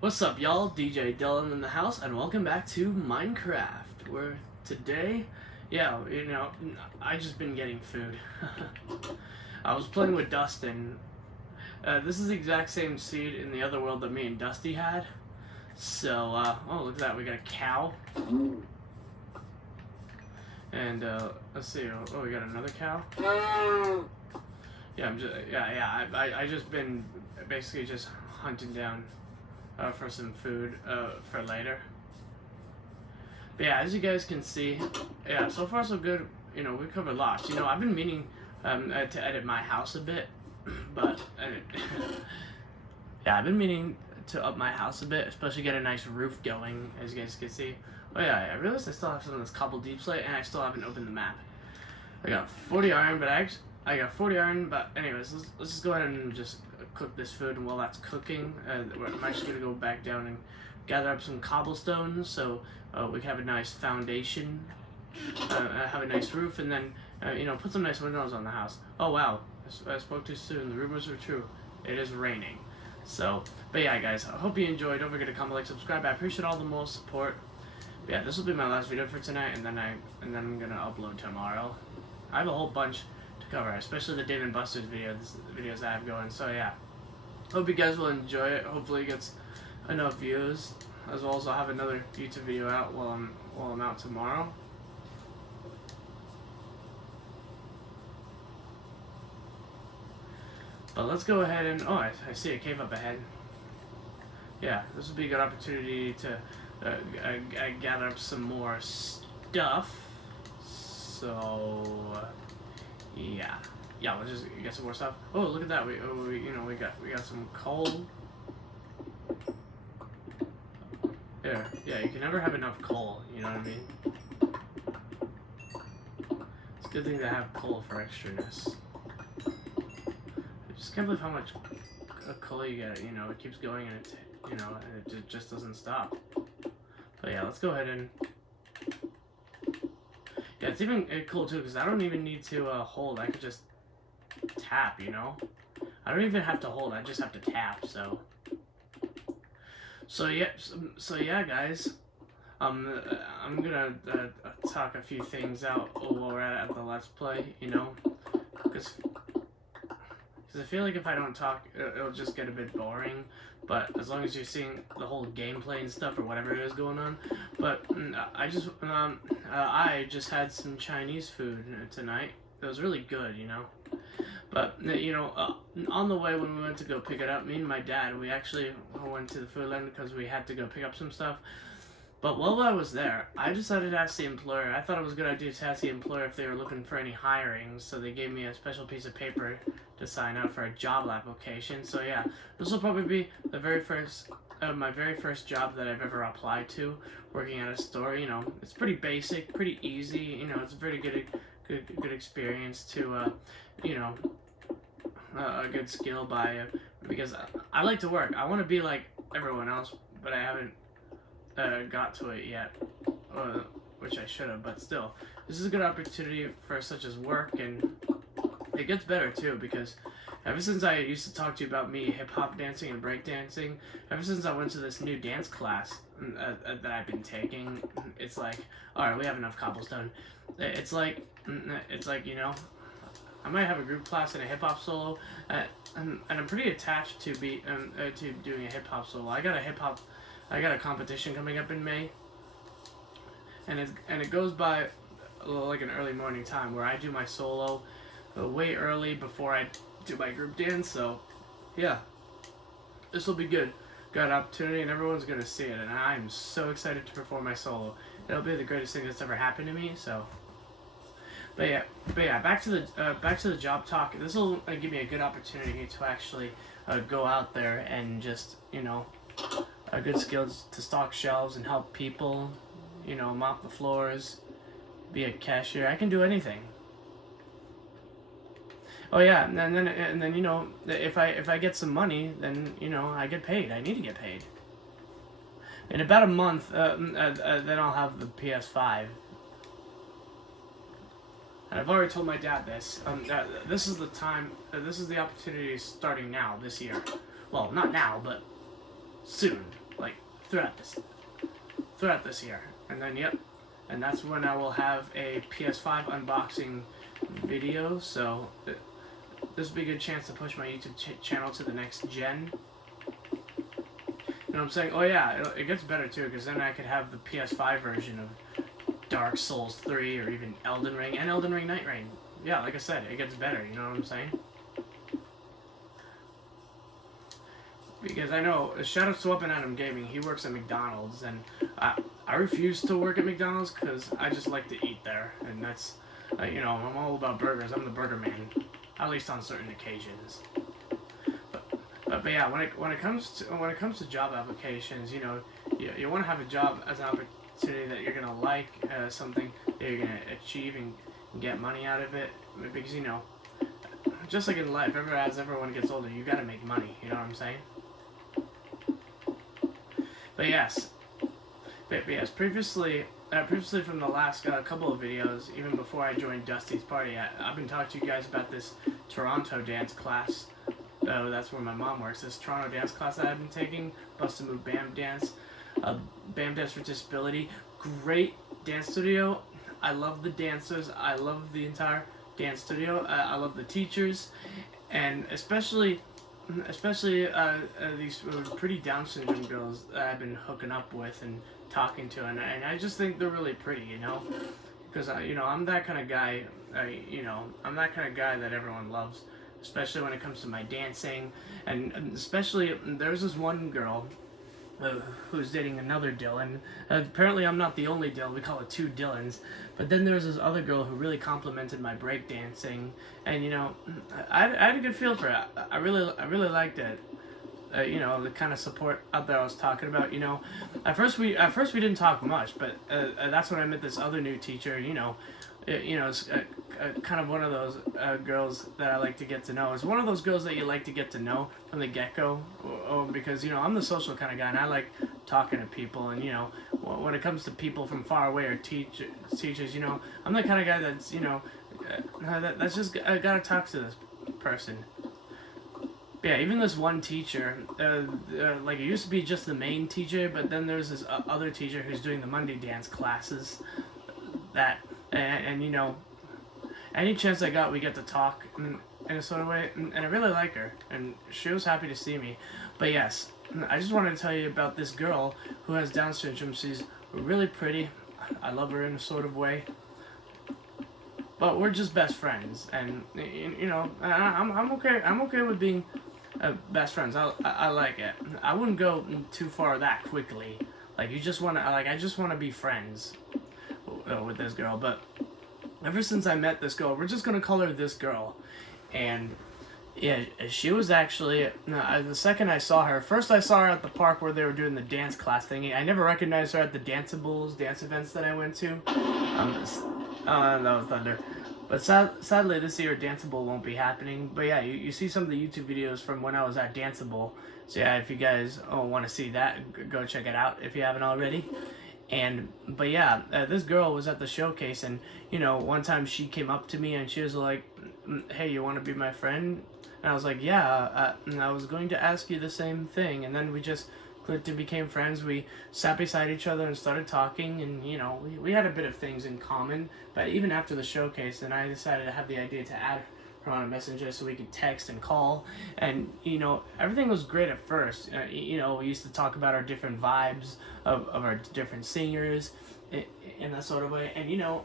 What's up, y'all? DJ Dylan in the house, and welcome back to Minecraft. Where today, I just been getting food. I was playing with Dustin. This is the exact same seed in the other world that me and Dusty had. So, oh, look at that, we got a cow. And, let's see, oh, we got another cow. Yeah, I just been basically just hunting down for some food for later. But yeah, as you guys can see, yeah, so far so good. You know, we've covered lots. You know, I've been meaning to edit my house a bit, but yeah, I've been meaning to up my house a bit, especially get a nice roof going, as you guys can see. Oh yeah, I realized I still have some of this cobble deep slate, and I still haven't opened the map. I got 40 iron, but I got 40 iron, but anyways, let's just go ahead and just cook this food, and while that's cooking, I'm actually going to go back down and gather up some cobblestones so we can have a nice foundation, have a nice roof, and then, put some nice windows on the house. Oh wow, I spoke too soon, the rumors were true. It is raining. So, but yeah guys, I hope you enjoyed. Don't forget to comment, like, subscribe. I appreciate all the more support. But yeah, this will be my last video for tonight, and then I'm going to upload tomorrow. I have a whole bunch to cover, especially the Dave and Buster's videos I have going. So yeah, hope you guys will enjoy it. Hopefully it gets enough views, as well as I'll have another YouTube video out while I'm out tomorrow. But let's go ahead and I see a cave up ahead. Yeah, this will be a good opportunity to gather up some more stuff. So yeah, let's just get some more stuff. Oh, look at that! We got some coal. There, yeah, you can never have enough coal. You know what I mean? It's a good thing to have coal for extraness. I just can't believe how much coal you get. You know, it keeps going, and it just doesn't stop. But yeah, let's go ahead and. Yeah, it's even cool too, because I don't even need to hold. I could just tap, you know? I don't even have to hold, I just have to tap, so yeah, guys. I'm gonna talk a few things out while we're at the Let's Play, you know? Because I feel like if I don't talk, it'll just get a bit boring. But as long as you're seeing the whole gameplay and stuff, or whatever it is going on. But I just had some Chinese food tonight. It was really good, you know. But on the way when we went to go pick it up, me and my dad, we actually went to the food line because we had to go pick up some stuff. But while I was there, I decided to ask the employer. I thought it was a good idea to ask the employer if they were looking for any hirings, so they gave me a special piece of paper to sign up for a job application. So yeah, this will probably be the my very first job that I've ever applied to, working at a store. You know, it's pretty basic, pretty easy. You know, it's a very good experience to, a good skill because I like to work. I want to be like everyone else, but I haven't got to it yet, which I should have, but still, this is a good opportunity for such as work, and it gets better too, because ever since I used to talk to you about me hip-hop dancing and breakdancing, ever since I went to this new dance class that I've been taking, it's like, alright, we have enough cobblestone. It's like, you know, I might have a group class and a hip-hop solo, and I'm pretty attached to doing a hip-hop solo. I got a competition coming up in May, and it goes by like an early morning time where I do my solo way early before I do my group dance. So yeah, this will be good. Got an opportunity, and everyone's gonna see it, and I'm so excited to perform my solo. It'll be the greatest thing that's ever happened to me. So, but yeah, back to the job talk. This will give me a good opportunity to actually go out there and just good skills to stock shelves and help people, mop the floors, be a cashier. I can do anything. Oh yeah, and then if I get some money, then I get paid. I need to get paid. In about a month, then I'll have the PS5. And I've already told my dad this. This is the time. This is the opportunity starting now this year. Well, not now, but soon. throughout this year. And then and that's when I will have a PS5 unboxing video. So this will be a good chance to push my YouTube channel to the next gen. You know what I'm saying? Oh yeah, it gets better too, because then I could have the PS5 version of Dark Souls 3 or even Elden Ring and Elden Ring Night Rain. Yeah, like I said, it gets better, you know what I'm saying? Because I know, shout out to Up and Adam Gaming, he works at McDonald's, and I refuse to work at McDonald's because I just like to eat there, and that's, you know, I'm all about burgers, I'm the burger man, at least on certain occasions. But yeah, when it comes to job applications, you know, you want to have a job as an opportunity that you're gonna like, something that you're gonna achieve and get money out of it, because you know, just like in life, as everyone gets older, you gotta make money. You know what I'm saying? But yes, previously from the last couple of videos, even before I joined Dusty's party, I've been talking to you guys about this Toronto dance class. That's where my mom works. This Toronto dance class that I've been taking, Bust a Move Bam Dance, Bam Dance for Disability. Great dance studio. I love the dancers. I love the entire dance studio. I love the teachers, and especially these pretty Down syndrome girls that I've been hooking up with and talking to, and I just think they're really pretty, you know, because you know, I'm that kind of guy. I'm that kind of guy that everyone loves, especially when it comes to my dancing, and especially there's this one girl who's dating another Dylan. Apparently I'm not the only Dylan, we call it two Dylans. But then there's this other girl who really complimented my breakdancing, and you know, I had a good feel for it. I really liked it. You know, the kind of support out there I was talking about. You know, at first we didn't talk much, but that's when I met this other new teacher. You know, it's kind of one of those girls that I like to get to know. It's one of those girls that you like to get to know from the get-go, because, you know, I'm the social kind of guy, and I like talking to people, and, you know, when it comes to people from far away or teachers, you know, I'm the kind of guy that's, you know, that's just, I gotta talk to this person. Yeah, even this one teacher, like, it used to be just the main teacher, but then there's this other teacher who's doing the Monday dance classes, and you know, any chance I got, we get to talk in a sort of way, and I really like her, and she was happy to see me. But yes, I just wanted to tell you about this girl who has Down syndrome. She's really pretty. I love her in a sort of way, but we're just best friends, and you know, I'm okay. I'm okay with being best friends. I like it. I wouldn't go too far that quickly. Like, you just wanna, like, I just wanna be friends with this girl. But ever since I met this girl, we're just gonna call her this girl, and yeah, she was actually, the second I saw her, first I saw her at the park where they were doing the dance class thingy. I never recognized her at the Danceables dance events that I went to. That was thunder. But sadly this year Danceable won't be happening. But yeah, you see some of the YouTube videos from when I was at Danceable. So yeah, if you guys want to see that, go check it out if you haven't already. But yeah, this girl was at the showcase, and you know, one time she came up to me and she was like, "Hey, you want to be my friend?" And I was like, "Yeah." And I was going to ask you the same thing, and then we just clicked and became friends. We sat beside each other and started talking, and you know, we had a bit of things in common. But even after the showcase, then I decided to have the idea to add her on a messenger so we could text and call, and you know, everything was great at first. You know, we used to talk about our different vibes of our different singers in that sort of way. And you know,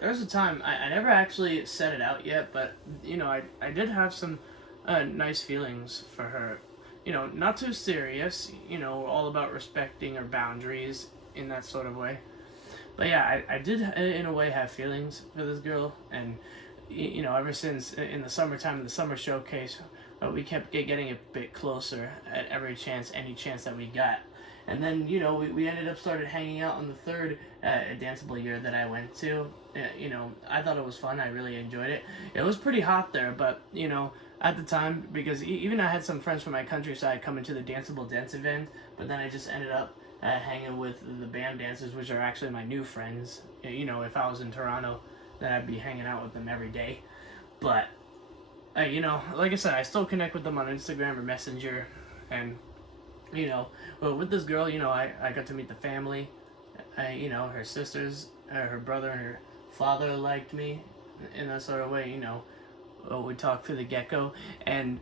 there's a time I never actually said it out yet, but you know, I did have some nice feelings for her. You know, not too serious, you know, all about respecting our boundaries in that sort of way. But yeah, I did in a way have feelings for this girl, and you know, ever since in the summertime, the summer showcase, we kept getting a bit closer at every chance, any chance that we got. And then, you know, we ended up started hanging out on the third Danceable year that I went to. You know, I thought it was fun. I really enjoyed it. It was pretty hot there, but, you know, at the time, because even I had some friends from my countryside coming to the Danceable dance event, but then I just ended up hanging with the BAM dancers, which are actually my new friends. You know, if I was in Toronto, then I'd be hanging out with them every day. But, you know, like I said, I still connect with them on Instagram or Messenger, and you know, well, with this girl, I got to meet the family. Her sisters, her brother and her father liked me in that sort of way. We talked through the get-go, and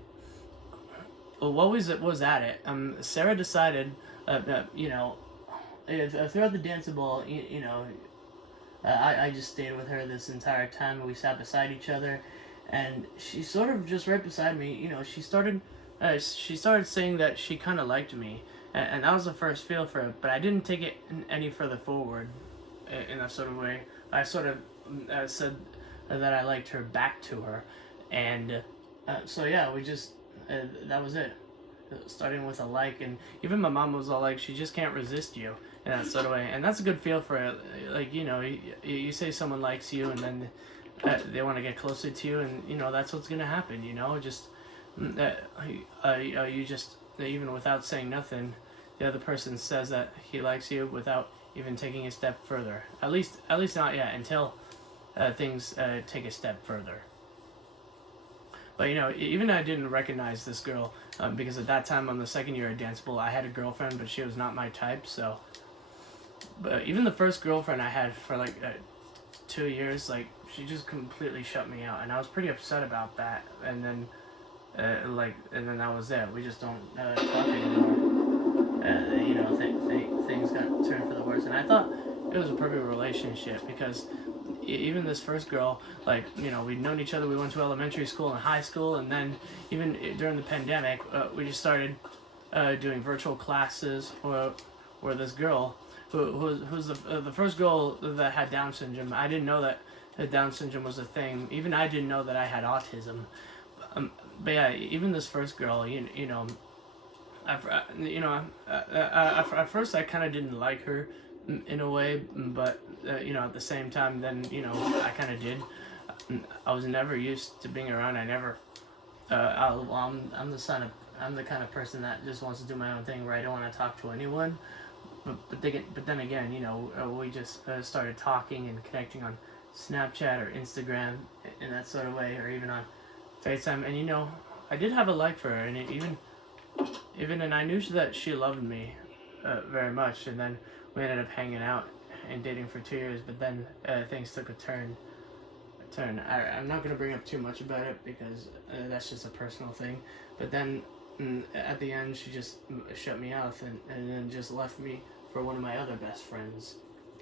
what was at it? Sarah decided that, throughout the dancing ball, I just stayed with her this entire time. We sat beside each other, and she sort of just right beside me. She started saying that she kind of liked me, and that was the first feel for it. But I didn't take it any further forward, in that sort of way. I sort of said that I liked her back to her, and so yeah, we just that was it. Starting with a like, and even my mom was all like, "She just can't resist you," in that sort of way, and that's a good feel for it. Like, you say someone likes you, and then they want to get closer to you, and that's what's gonna happen. Just you just, even without saying nothing, the other person says that he likes you without even taking a step further. At least not yet, until things take a step further. But even I didn't recognize this girl, because at that time, on the second year of dance school, I had a girlfriend, but she was not my type. So, but even the first girlfriend I had for like 2 years, like, she just completely shut me out, and I was pretty upset about that. And then, and then that was it. We just don't talk anymore. Things got turned for the worse, and I thought it was a perfect relationship because even this first girl, like, we'd known each other. We went to elementary school and high school, and then even during the pandemic, we just started doing virtual classes where this girl, who's the first girl that had Down syndrome. I didn't know that Down syndrome was a thing. Even I didn't know that I had autism. But yeah, even this first girl, at first I kind of didn't like her in a way, but at the same time, then I kind of did. I was never used to being around. I never. I'm the kind of person that just wants to do my own thing, where I don't want to talk to anyone. But then again, we just started talking and connecting on Snapchat or Instagram in that sort of way, or even on FaceTime. And I did have a like for her, and and I knew that she loved me very much. And then we ended up hanging out and dating for 2 years. But then things took a turn. I'm not gonna bring up too much about it because that's just a personal thing. But then at the end, she just shut me out and then just left me for one of my other best friends.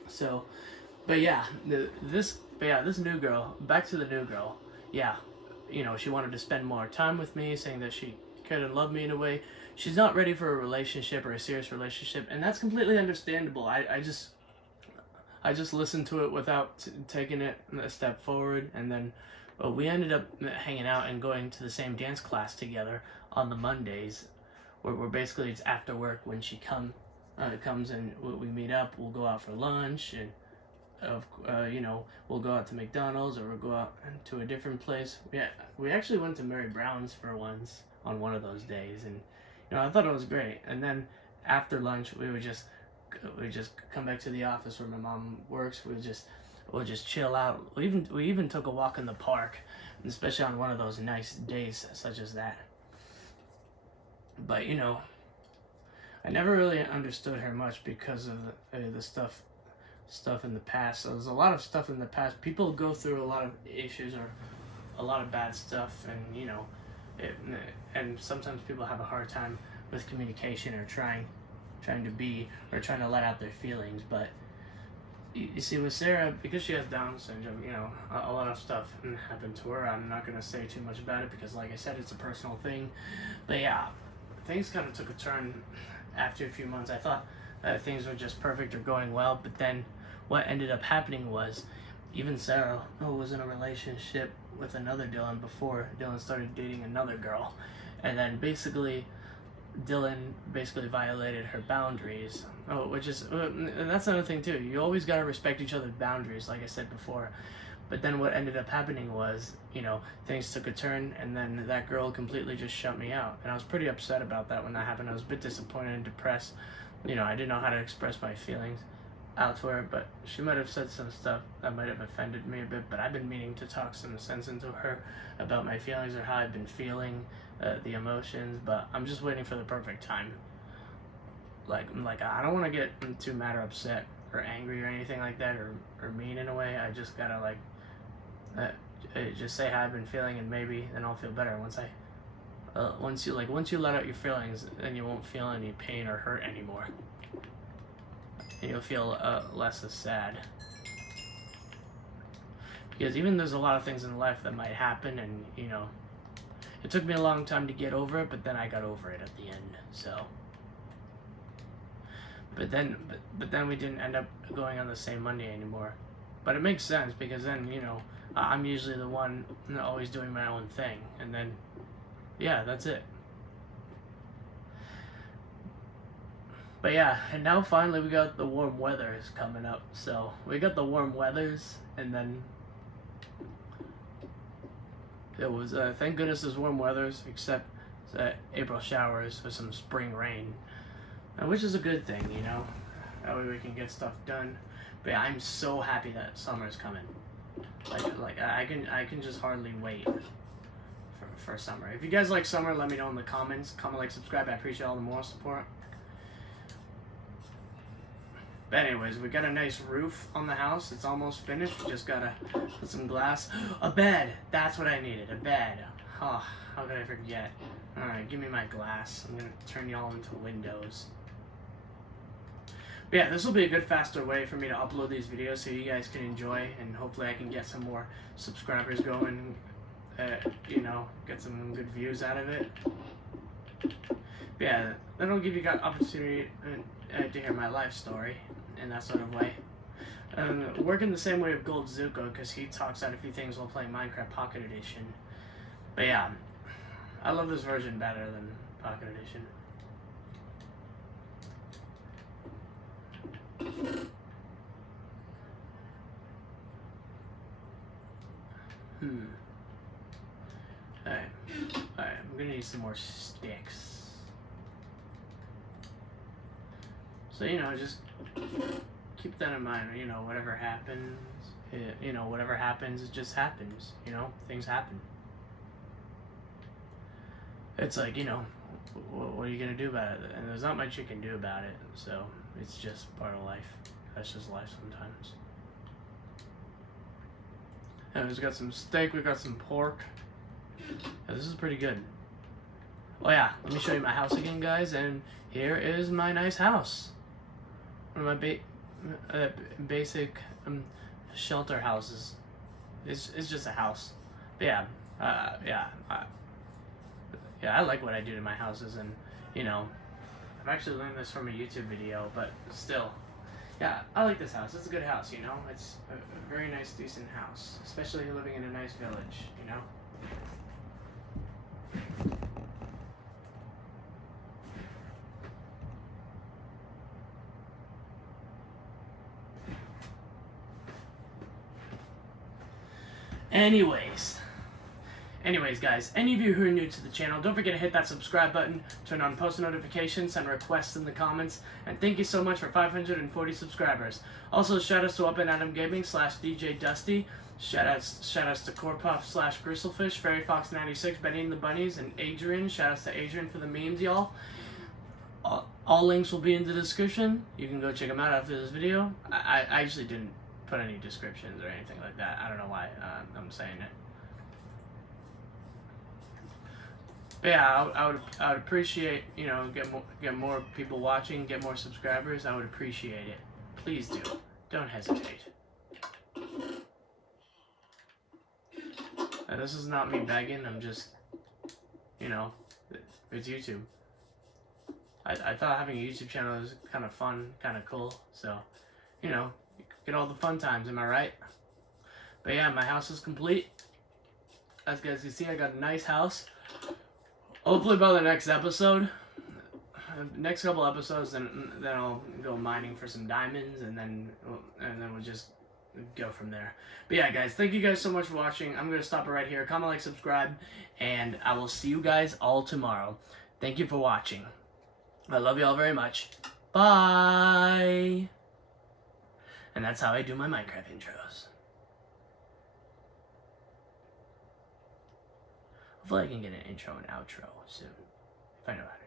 So, but yeah, this new girl. Back to the new girl. Yeah, she wanted to spend more time with me, saying that she cared and loved me in a way. She's not ready for a relationship or a serious relationship, and that's completely understandable. I just listened to it without taking it a step forward, and then we ended up hanging out and going to the same dance class together on the Mondays, where basically it's after work when she comes and we meet up. We'll go out for lunch, and we'll go out to McDonald's, or we'll go out to a different place. We actually went to Mary Brown's for once on one of those days, and I thought it was great. And then after lunch, we just come back to the office where my mom works. We'll just chill out. We even took a walk in the park, especially on one of those nice days such as that. But I never really understood her much because of the stuff in the past. So there's a lot of stuff in the past. People go through a lot of issues or a lot of bad stuff, and and sometimes people have a hard time with communication or trying to let out their feelings. But you see, with Sarah, because she has Down syndrome, a lot of stuff happened to her. I'm not going to say too much about it because, like I said, it's a personal thing. But yeah, things kind of took a turn after a few months. I thought things were just perfect or going well, but then what ended up happening was, even Sarah, who was in a relationship with another Dylan before Dylan started dating another girl, and then basically Dylan violated her boundaries. Which is, and that's another thing too. You always gotta respect each other's boundaries, like I said before. But then what ended up happening was, things took a turn, and then that girl completely just shut me out. And I was pretty upset about that when that happened. I was a bit disappointed and depressed. I didn't know how to express my feelings out to her, but she might have said some stuff that might have offended me a bit. But I've been meaning to talk some sense into her about my feelings or how I've been feeling, the emotions. But I'm just waiting for the perfect time. like I don't want to get too mad or upset or angry or anything like that, or mean in a way. I just gotta like just say how I've been feeling, and maybe then I'll feel better once you let out your feelings, then you won't feel any pain or hurt anymore, and you'll feel less as sad. Because even there's a lot of things in life that might happen, and you know, it took me a long time to get over it, but then I got over it at the end. So, but then we didn't end up going on the same Monday anymore. But it makes sense because then, you know, I'm usually the one always doing my own thing, and then yeah, that's it. But yeah, and now finally we got the warm weathers coming up. So we got the warm weathers, and then it was thank goodness there's warm weathers, except April showers with some spring rain, which is a good thing, you know. That way we can get stuff done. But yeah, I'm so happy that summer's coming. Like I can just hardly wait for summer. If you guys like summer, let me know in the comments. Comment, like, subscribe. I appreciate all the more support. But anyways, we got a nice roof on the house. It's almost finished. We just gotta put some glass. A bed. That's what I needed. A bed. Oh, how could I forget? Alright, give me my glass. I'm gonna turn y'all into windows. But yeah, this will be a good, faster way for me to upload these videos so you guys can enjoy, and hopefully I can get some more subscribers going. You know, get some good views out of it. But yeah, that'll give you guys opportunity to hear my life story in that sort of way. Working the same way with Gold Zuko, because he talks out a few things while playing Minecraft Pocket Edition. But yeah, I love this version better than Pocket Edition. Alright, I'm gonna need some more sticks. So, you know, just keep that in mind. You know, whatever happens, it just happens. You know, things happen. It's like, you know, what are you gonna do about it? And there's not much you can do about it. So it's just part of life. That's just life sometimes. And we've got some steak. We got some pork. Yeah, this is pretty good. Oh yeah, let me show you my house again, guys. And here is my nice house. One of my basic shelter houses. It's just a house. But yeah, I like what I do to my houses, and you know, I've actually learned this from a YouTube video, but still, yeah, I like this house. It's a good house, you know. It's a very nice, decent house, especially living in a nice village, you know. Anyways, guys, any of you who are new to the channel, don't forget to hit that subscribe button, turn on post notifications, send requests in the comments, and thank you so much for 540 subscribers. Also, shoutouts to Up and Adam Gaming /DJ Dusty, shoutouts to Corpuff /Gristlefish, FairyFox96, Benny and the Bunnies, and Adrian. Shoutouts to Adrian for the memes, y'all. All links will be in the description. You can go check them out after this video. I actually didn't put any descriptions or anything like that. I don't know why I'm saying it. But yeah, I would appreciate, you know, get more people watching, get more subscribers. I would appreciate it. Please do. Don't hesitate. Now, this is not me begging. I'm just, you know, it's YouTube. I thought having a YouTube channel was kind of fun, kind of cool. So, you know, get all the fun times. Am I right? But yeah, my house is complete. As you guys can see, I got a nice house. Hopefully by the next episode, next couple episodes, then I'll go mining for some diamonds, and then we'll just go from there. But yeah, guys, thank you guys so much for watching. I'm gonna stop it right here. Comment, like, subscribe, and I will see you guys all tomorrow. Thank you for watching. I love you all very much. Bye. And that's how I do my Minecraft intros. Hopefully I can get an intro and outro soon, if I know how to.